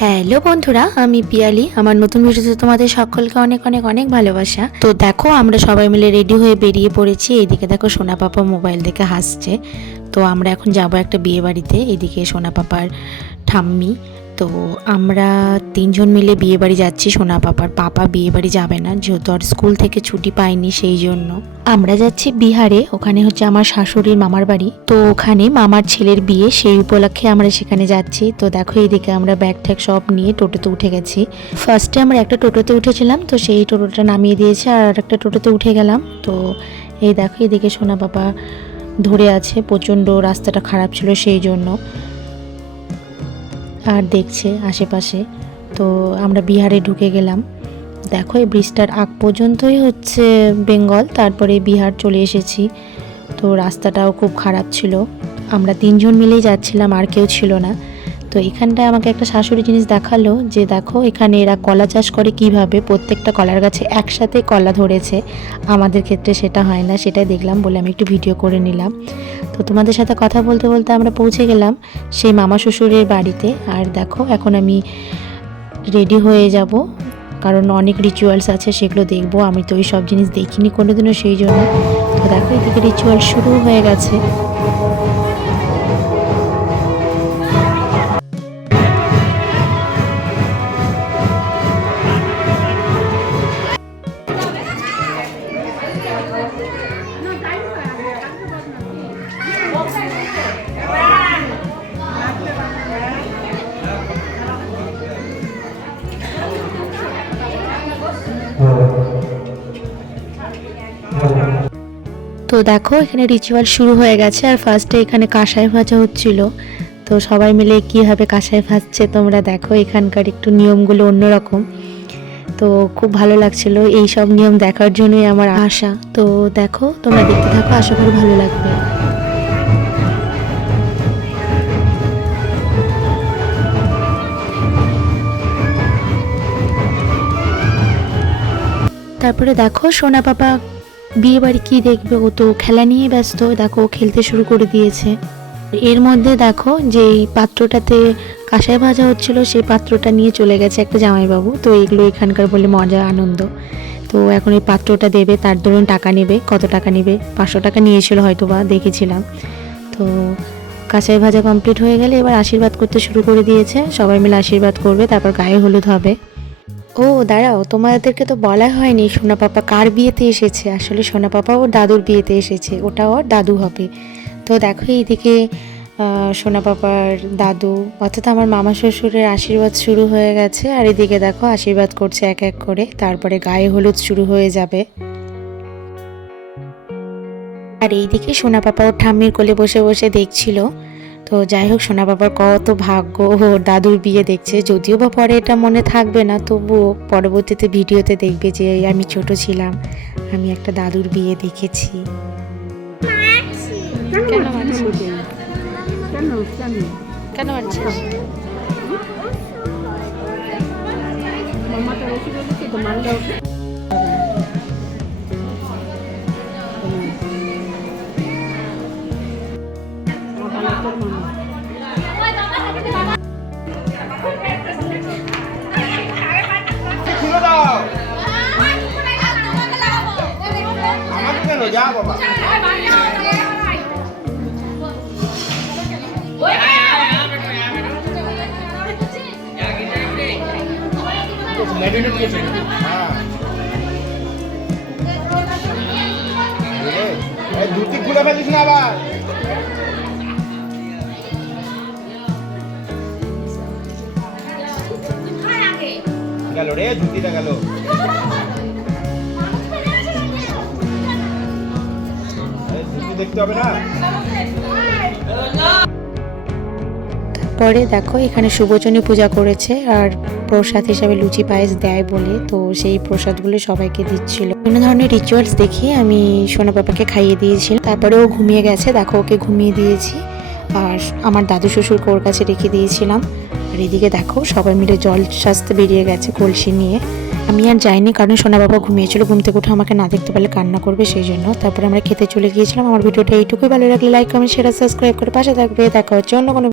Hello বন্ধুরা, আমি পিয়ালি, আমার নতুন ভিডিওতে তোমাদের সকলকে অনেক অনেক অনেক ভালোবাসা। তো দেখো, আমরা সবাই মিলে রেডি হয়ে বেরিয়ে পড়েছি। এইদিকে দেখো সোনা পাপা মোবাইল দেখে হাসছে। তো আমরা এখন যাব একটা বিয়ে বাড়িতে, এদিকে সোনা পাপার ঠাম্মি। তো আমরা তিনজন মিলে বিয়ে বাড়ি যাচ্ছি সোনা পাপার। পাপা বিয়ে বাড়ি যাবে না, যেহেতু আর স্কুল থেকে ছুটি পাইনি সেই জন্য। আমরা যাচ্ছি বিহারে, ওখানে হচ্ছে আমার শাশুড়ির মামার বাড়ি। তো ওখানে মামার ছেলের বিয়ে, সেই উপলক্ষে আমরা সেখানে যাচ্ছি। তো দেখো এইদিকে আমরা ব্যাগ ট্যাগ সব নিয়ে টোটোতে উঠে গেছি। ফার্স্টে আমরা একটা টোটোতে উঠেছিলাম, তো সেই টোটোটা নামিয়ে দিয়েছে আর একটা টোটোতে উঠে গেলাম। তো এই দেখো এদিকে সোনা বাবা ধরে আছে, প্রচণ্ড রাস্তাটা খারাপ ছিল সেই জন্য। আর দেখছে আশেপাশে। তো আমরা বিহারে ঢুকে গেলাম। দেখো, এই ব্রিজটার আগ পর্যন্তই হচ্ছে বেঙ্গল, তারপরে বিহার চলে এসেছি। তো রাস্তাটাও খুব খারাপ ছিল। আমরা তিনজন মিলেই যাচ্ছিলাম, আর কেউ ছিল না। তো এখানটায় আমাকে একটা শাশুড়ি জিনিস দেখাল যে দেখো, এখানে এরা কলা চাষ করে কীভাবে? প্রত্যেকটা কলার গাছে একসাথে কলা ধরেছে। আমাদের ক্ষেত্রে সেটা হয় না, সেটাই দেখলাম বলে আমি একটু ভিডিও করে নিলাম। তো তোমাদের সাথে কথা বলতে বলতে আমরা পৌঁছে গেলাম সেই মামা শ্বশুরের বাড়িতে। আর দেখো, এখন আমি রেডি হয়ে যাব। কারণ অনেক রিচুয়ালস আছে, সেগুলো দেখব। আমি তো ওই সব জিনিস দেখিনি কোনোদিনও, সেই জন্য। তো দেখো, এদিকে রিচুয়াল শুরু হয়ে গেছে। তো দেখো, এখানে রিচুয়াল শুরু হয়ে গেছে আর ফার্স্টে এখানে কাঁসায় ভাজা হচ্ছিল। তো সবাই মিলে কীভাবে কাঁসায় ভাজছে তোমরা দেখো, এখানকার একটু নিয়মগুলো অন্যরকম। তো খুব ভালো লাগছিল এই সব নিয়ম দেখার জন্যই আমার আশা। তো দেখো, তোমরা দেখতে থাকো, আশা করি ভালো লাগবে। তারপরে দেখো, সোনা পাপা বিয়ে বাড়ি কী দেখবে? ও তো খেলা নিয়ে ব্যস্ত। দেখো খেলতে শুরু করে দিয়েছে। এর মধ্যে দেখো যে এই পাত্রটাতে কাঁসায় ভাজা হচ্ছিল, সেই পাত্রটা নিয়ে চলে গেছে একটা জামাইবাবু। তো এগুলো এখানকার বলে মজা, আনন্দ। তো এখন এই পাত্রটা দেবে, তার ধরুন টাকা নেবে। কত টাকা নেবে? পাঁচশো টাকা নিয়েছিল হয়তো বা দেখেছিলাম। তো কাঁসাই ভাজা কমপ্লিট হয়ে গেলে এবার আশীর্বাদ করতে শুরু করে দিয়েছে। সবাই মিলে আশীর্বাদ করবে, তারপর গায়ে হলুদ হবে। ও, দাঁড়াও, তোমাদেরকে তো বলা হয়নি সোনা পাপা কার বিয়েতে এসেছে? আসলে সোনা পাপা ওর দাদুর বিয়েতে এসেছে, ওটা ওর দাদু হবে। তো দেখো এইদিকে সোনা পাপার দাদু, অর্থাৎ আমার মামা শ্বশুরের আশীর্বাদ শুরু হয়ে গেছে, আর এদিকে দেখো আশীর্বাদ করছে এক এক করে, তারপরে গায়ে হলুদ শুরু হয়ে যাবে। আর এইদিকে সোনা পাপা ওর ঠাম্মির কোলে বসে বসে দেখছিল তো যাই হোক সোনা বাবার কত ভাগ্য। ওর দাদুর বিয়ে দেখছে যদিও বা পরে এটা মনে থাকবে না তবুও পরবর্তীতে ভিডিওতে দেখবে যে আমি ছোট ছিলাম আমি একটা দাদুর বিয়ে দেখেছি। কেন কেন কেন যা বাবা হ্যাঁ ধুতি খুলে ফেলিস না আবার। গেল রে ধুতিটা গেল। পরে দেখো, এখানে সুবচনী পূজা করেছে আর প্রসাদ হিসাবে লুচি, পায়েস দেয় বলে, তো সেই প্রসাদগুলো সবাইকে দিচ্ছিল। বিভিন্ন ধরনের রিচুয়ালস দেখিয়ে আমি সোনা পাপাকে খাইয়ে দিয়েছিলাম। তারপরে ও ঘুমিয়ে গেছে, দেখো ওকে ঘুমিয়ে দিয়েছি। আর আমার দাদু শ্বশুরকে ওর কাছে রেখে দিয়েছিলাম। আর এদিকে দেখো, সবাই মিলে জল সাজতে বেরিয়ে গেছে কলসি নিয়ে। আমি আর যাইনি কারণ সোনা বাবা ঘুমিয়েছিল, ঘুম থেকে উঠে আমাকে না দেখতে পারলে কান্না করবে সেই জন্য তারপরে আমরা খেতে চলে গিয়েছিলাম। আমার ভিডিওটা এইটুকুই। ভালো লাগলে লাইক কমেন্ট শেয়ার সাবস্ক্রাইব করে পাশে থাকবে। দেখা হচ্ছে অন্য কোনো